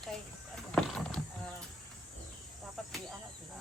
Kay, ano, dapat di anak sila.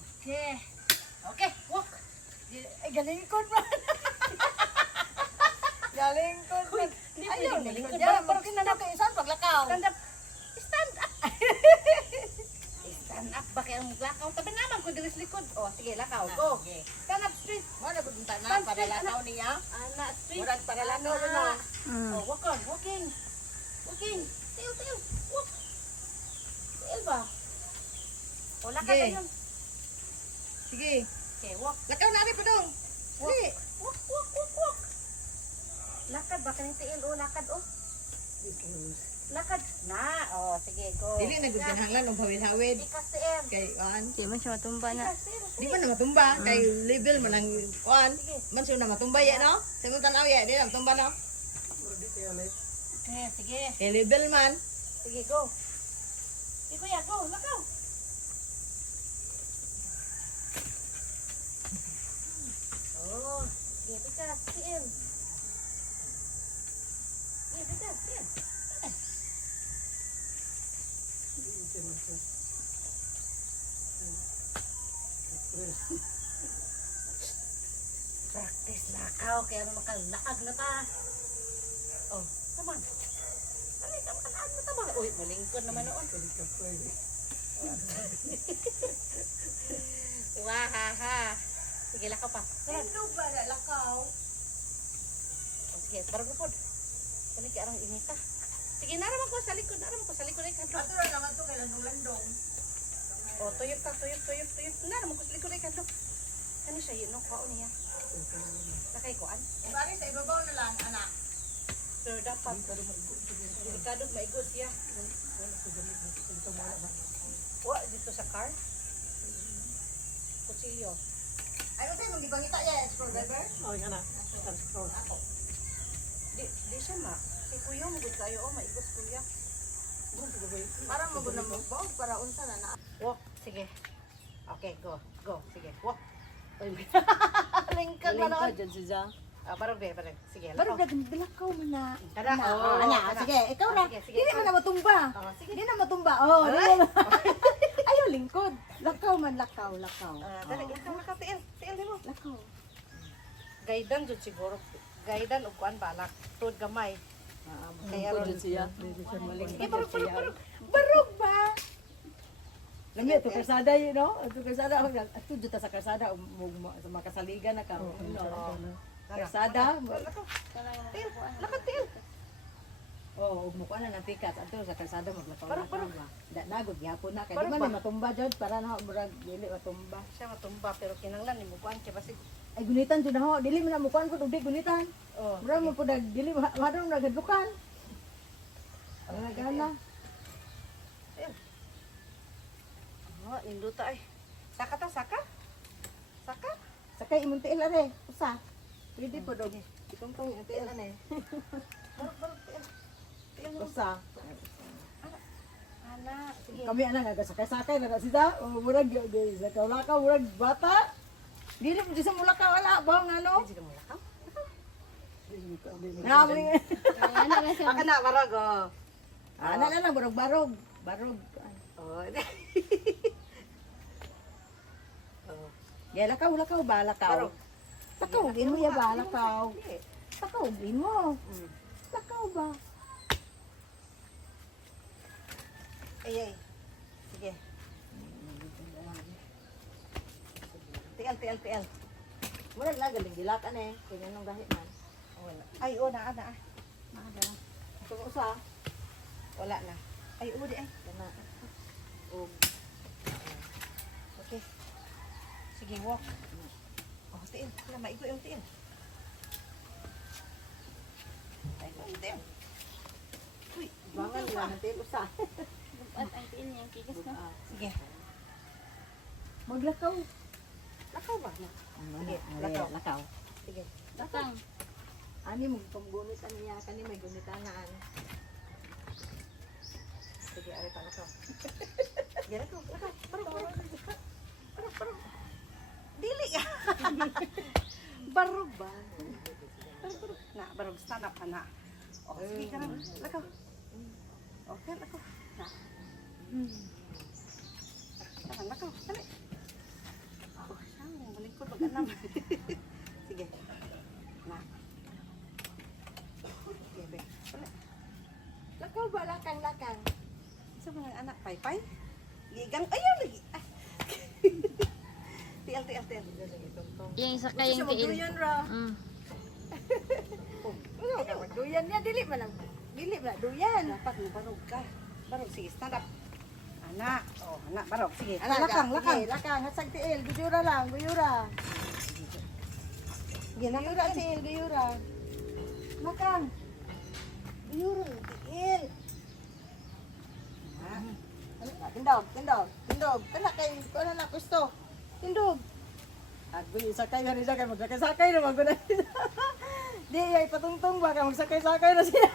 Okay. Okay, walk. Ay, galing ko man. Galing ko man. Ayun, galing ko. Pero kinanap kayo saan paglakaw. Stand up. Stand up. Stand up ba kaya maglakaw? Tabi naman kung dilis likod. O, sige, lakaw. Go. Stand up straight. Wala ko punta na Stand para straight, lakaw niya. Anak, straight. Murag para lakaw rin na. Oh, walk on. Walking. Walking. Tail, tail. Walk. Tail ba? O, lakad Sige. na yun. Sige. Okay, walk. Lakaw na rin pa dong. Sige. Walk, walk, walk, walk. Lakad ba? Kanang tail, o, lakad, o. Lakad. Na. O, sige, go. Dili na gud ganahanglan og hawid-hawid. Ikas tail. Kay kuan. Di man siya matumba na. Di man na matumba kay level man ang kuan. Man siya na matumba ya no. Sa tanaw ya di na matumba no. Okay, sige. Kay level man. Sige, go. Sige, kuya, go. Lakaw. Oh, sige, bigas. Tail. Sige, bigas. Tail. Practice lakaw, kaya makalakag na ta. Oh, come on. Alay, makalakag na ta ba? Uy, malingkod naman noon. Wahaha. Sige, lakaw pa. Sunod. Ano ba na lakaw? Oh, sige, barang upod. Kani kaya arang inita. Sige, naraman ko sa likod. Naraman ko sa likod. Ay, kadlo. Ato ra naman to kay landong-landong. Oh, tuyok ka, tuyok, tuyok, tuyok. Naraman ko sa likod. Ay, kadlo. Kani siya yun, no? Kaon niya. Nakay koan. Bari sa ibabaw na lang anak. So, dapat. Delikado, maigo siya. Wa, dito sa car. Kutsilyo. Ay usay mong gibangita ya screwdriver. Oh, yan na. Ako. Di siya ma. Si kuya, magod kayo. Oh, maigos kuya. Para magud na mo para unsa na na. Walk. Sige. Okay, go. Go. Sige, walk. Lingkod na noon. dyan siya. Barog be, barog. Sige, Pero lakaw. bilakaw man na. Kada. Oh, anya, sige, ikaw na. Sige, sige. Dili man na matumba. Oh, sige. Dili na matumba. Oh, dili na. Ayaw lingkod. Lakaw man, lakaw, lakaw. Dali, lakaw, tiil. Tiil, di mo. Lakaw. Gaidan jud siguro. Gaidan og kuan balak. Tod gamay. Kaya ron. Dyan siya. Dito siya maling. Barog, barog, barog. Barog ba? Lami, ito karsada yun, no? Ito karsada. Ito dito sa karsada. Sa makasaligan na ka. Karsada. Tiil, lakad tiil. Oo, mukha na ng pikas. Ito sa karsada maglakaw Parang, na parang. ka. Nagod, yapon na. Kaya Parang di man ba? na matumba dyan. Para na murag dili matumba. Siya matumba pero kinanglan ni mo kuan kay basig. Ay, gunitan dyan ho. Dili mo na mukhaan ko. Udi, gunitan. Oh. Murag mo po dili. Madong nagadlukan. Ang nagana. Oh, induta ay. Saka ta, saka. Saka. Sakay imong tiil are. Usa. Pwede po dog. Itong tong tiil ane. Barog, barog, tiil. Tiil mo. Usa. Ana, sige. Kami ana nagasakay-sakay na sida. Murag lakaw-lakaw murag bata. Dili mo sa mulakaw wala ba ngano? Sige mo lakaw. Ngamli. Ano na siya? Aka na barog oh. Ana na lang barog-barog. Barog. Oh. Oh. Ya lakaw-lakaw ba lakaw? Barog. Lakaw mo ya ba lakaw? Sige. Lakaw mo. Mm. Lakaw ba? Ay ay. Sige. Tiil, tiil, tiil. Murag na galing gilakan eh. Kanya nung dahil man. Wala. Ay, oh, naa, naa. Naa na. Ito usa. Wala na. Ay, oh, di ay. Kana. Oh. Okay. Sige, walk. Oh, tiil. Wala, maigo yung tiil. Maigo yung tiil. Uy, Bangan nila ng tiil usa. At ang tiin niya, kikas na. sige. Maglakaw. Lakaw ba? Sige, lakaw. lakaw. Sige. Lakang. Ani mo panggunit niya kani may gunitanaan. Sige, ari pa lakaw. Sige, lakaw, lakaw. Parang, parang. Parang, parang. Dili. Barog ba? Barog, barog. Na, barog. Stand up ka na. Oh, sige ka na. Lakaw. Okay, ako. Na. Tahan ako. Dali. Oh, siyang malingkod mag-anam. Sige. Na. Sige, be. Dali. Lakaw ba lakang? Sa mga anak, pay-pay. Gigang, ayaw lagi. Ah. Tial. Yung isa Kasi kayong tiil. magduyan ra. Mm. Ano ka magduyan niya? Dili man duyan. Dapat mo barog ka. Barog, sige, stand up. Anak. Oh, anak, barog. Sige, Anak, lakang. Lakang, hasag tiil, guyura lang, guyura. Sige, Guyura tiil, guyura. lakang. Yuro, tiil. Tindog. Kana kay ko na gusto. Tindog. At buhi sakay na rin siya, kaya magsakay-sakay naman ko na. Di, ay patungtong ba, kaya magsakay-sakay na siya.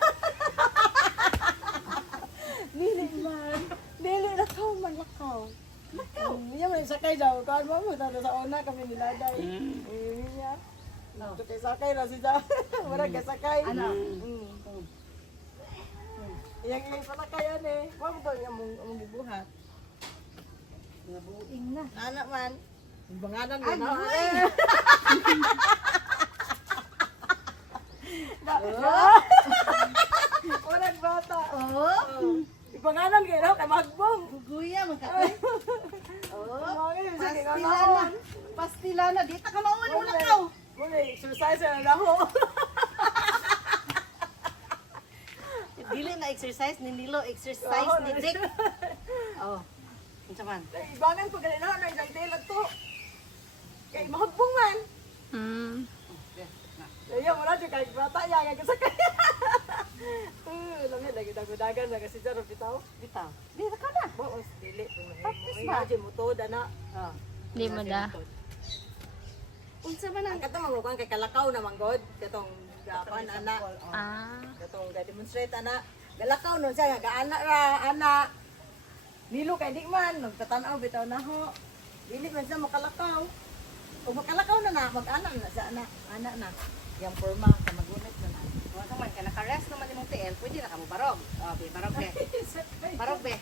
Dili na to, malakaw. Lakaw. Niya man sakay daw, kaan mo, talo sa una kami niladay. Niya. Sakay-sakay na siya. Marag kasakay. Ano? Iyang palakayan eh. Wag mo niya mong gibuhat. Nabuing na. Anak man. Ang banganan mo Ano, na. eh? Walang bata. Oh. Ibanganan kayo kay Magbong. Guguya, magkakay. Pastilanan. Pastila na. Dito ka mauwi mo lakaw. Muna exercise na laho. Dili na exercise, nindilo exercise ni Dick. Oh. Unsa man? Ibangan ko ganito na isang tilag to. Kay Magbong man. Mm. Kaya mo na di kay bata ya kay kasakay. Lamit lagi dagan na kasi jaro bitaw. Bitaw. Dito ka na. Boos dili. Practice ba? Imagine mo to dana. Oh. Di mo da. Unsa man ang Ang katong mangukuhan kay kalakaw na manggod. Katong gapan ana. Ah. Katong ga-demonstrate ana. Galakaw nun siya, gaana ra, ana. Nilo kay di man, nagtatanaw bitaw na ho. Dili man siya makalakaw. Kung makalakaw na na, mag-ana na siya, ana na. Yang forma, sa magunit na na. Unsa man ka naka-rest naman imong TL, pwede na ka mo barog. Oh, be barog be. Barog be.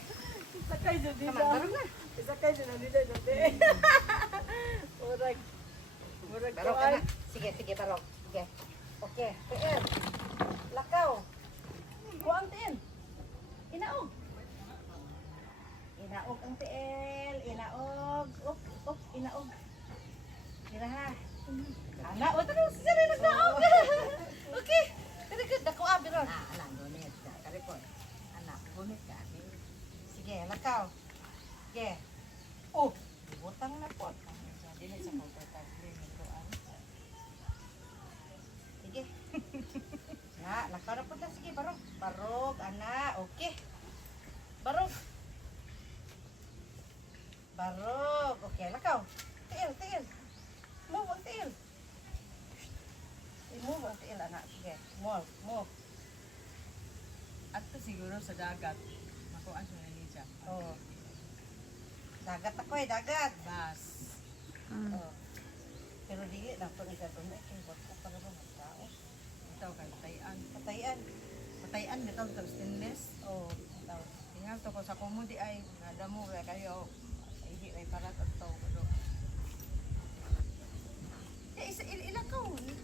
Sakay dyan dito. Kaman barog na. Sakay dyan dito. Murag. Murag Barog ka na. Sige barog. Sige. Okay, TL. Lakaw. Kuang tin. Inaog. Inaog ang TL. Inaog. Up, inaog. Tira ha. Ana, o tara, sige nagdaog. Okay. Tara ka, dako abi ron. Ana, gunit ka. Karipon. Ana, gunit ka. Sige, lakaw. Sige. Oh, butang na po. Dili sa motor ka. Sige. Na, lakaw na po na. Sige, barog. Barog, ana. Okay. Barog. Barog. Okay, lakaw. Tiil. Move ang tiil. I-move ang tiil, anak. Sige, move. At siguro sa dagat. Makuan siya na siya. Oh. Dagat ako dagat. Bas. Mm. Oh. Pero dili na po nagkatuloy. Kimbot ko para ba magtao. Ito kay tayan. Patayan. Patayan nito sa stainless. Oh, tao. Tingnan to ko sa komodi ay nadamo kay kayo. Hindi ay parat at to. Isa ilang ka.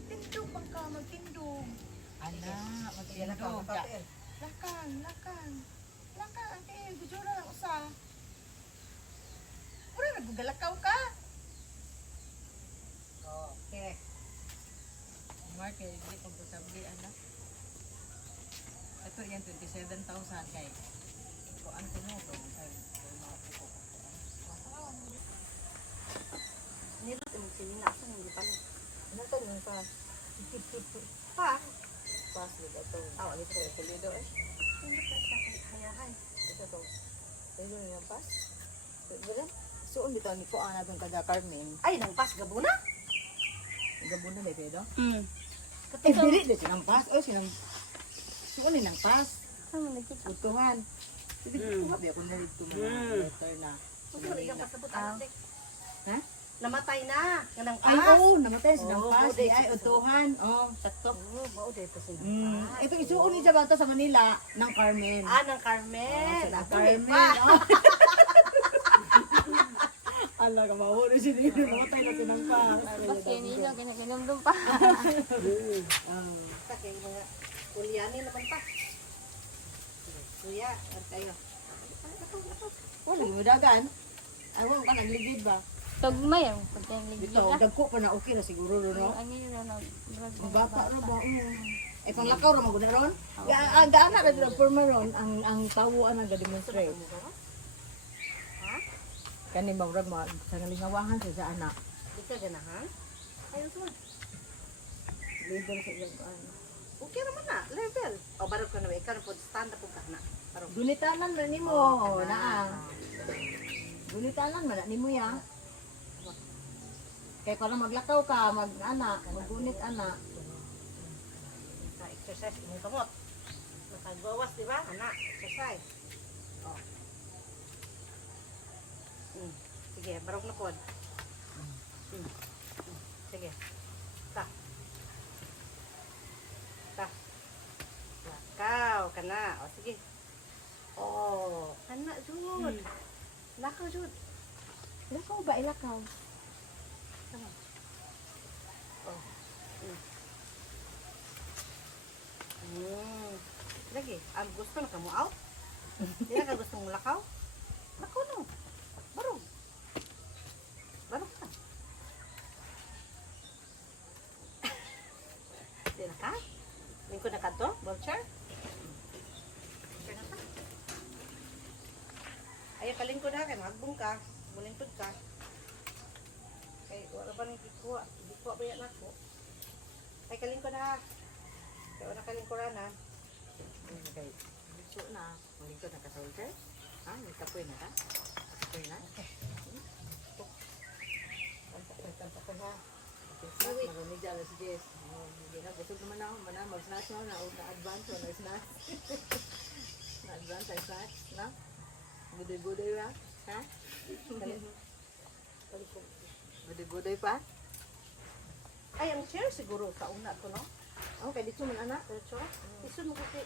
Tindog bang ka magtindog. Ana, Sige, lakaw. magtindog. Lakaw. Lakang ang tiil, guyura lang usa. Pura nagbugalakaw ka. Okay. Mark, hindi komportable ana. Ito yan 27,000 kay. Kuan ko mo kay Nilot yung sininasan, hindi pala. ano to yung pa? Pa? Pas with ito. Ah, dito ko yung tulido eh. Hindi ka sa hayahay. Ito to. Ito yung pas. Wala. Suon bitaw ni ko ana tong kada Carmen. Ay, nang pas gabuna? Gabon na may pedo. Mm. Eh dili de sinang pas. Oh sinang suon ni nang pas. Ano nagkita? Butuhan. Sige ko ba ako na dito mo letter na. Sorry ka pasabot Ah. anak. Ha? namatay na. Kanang Ay, pas. oo, namatay sa Oo, nampas. buday Di ay, sa- utuhan. Oo, sakto. Oo, mao dito sa Ito, isuon ni Jabata sa Manila ng Carmen. Ah, ng Carmen. Sa Ako, Carmen. pa. Ala ka, mawari si Nino. Namatay na sinampas. Bas kayo nila, ginaginom pa. Sa kay mga kulyani na pa. Kuya, at tayo. Wala, madagan. Ayaw ka, nagligid ba? Tugmay ang pagkain Dito, dagko pa na okay na siguro, no? Ang yun na Ang bata na ba? Eh, panglakaw ra maguna ron? Ang gaana ra dito forma ron ang tawuan ang ga-demonstrate. Kani mawrag sa ngalingawahan sa anak. Di ka ganahan? Ayun sa. Level sa iyang ano. Okay naman na, level. O, barog ka na, ikaw na po, stand up po ka na. Barog. Gunitanan man nimo, naang. Gunitanan man nimo ya. Kay para maglakaw ka, mag-ana, maggunit ana. Sa exercise, imong kamot. Nakagawas, di ba? Anak, exercise. O. Sige, barog na po. Sige. Ta. Ta. Lakaw ka na. O, sige. Oh, anak, Jud. Lakaw, Jud. Lakaw ba ilakaw? Lagi, ang gusto na ka mo out? Hindi na ka gusto mong lakaw? Lakaw no. Barog. Barog ka. Hindi na ka? Lingkod na ka to? Vulture? Vulture na ka? Ayaw kalingkod na kay magbong ka. Mulingkod ka. Kay wala ba nang kikuha? Kikuha ba yan ako? Ay kalingkod na. Kaya wala kalingkoran na. Okay. Gusto na. Mulingkod na ka sa vulture? Ha? May kapoy na ka? Kapoy na? Tansa ko na. Wait, maraming dyan si Jess. Hindi na, busog naman ako. Mag-snatch na, na-advance o na-snatch. Na-advance, na-snatch, na? Buday-buday ba? Ha? Buday-buday pa? Ay, ang chair siguro sa una ko, no? Oh, kaya dito man anak. Diretso? Isun mo kasi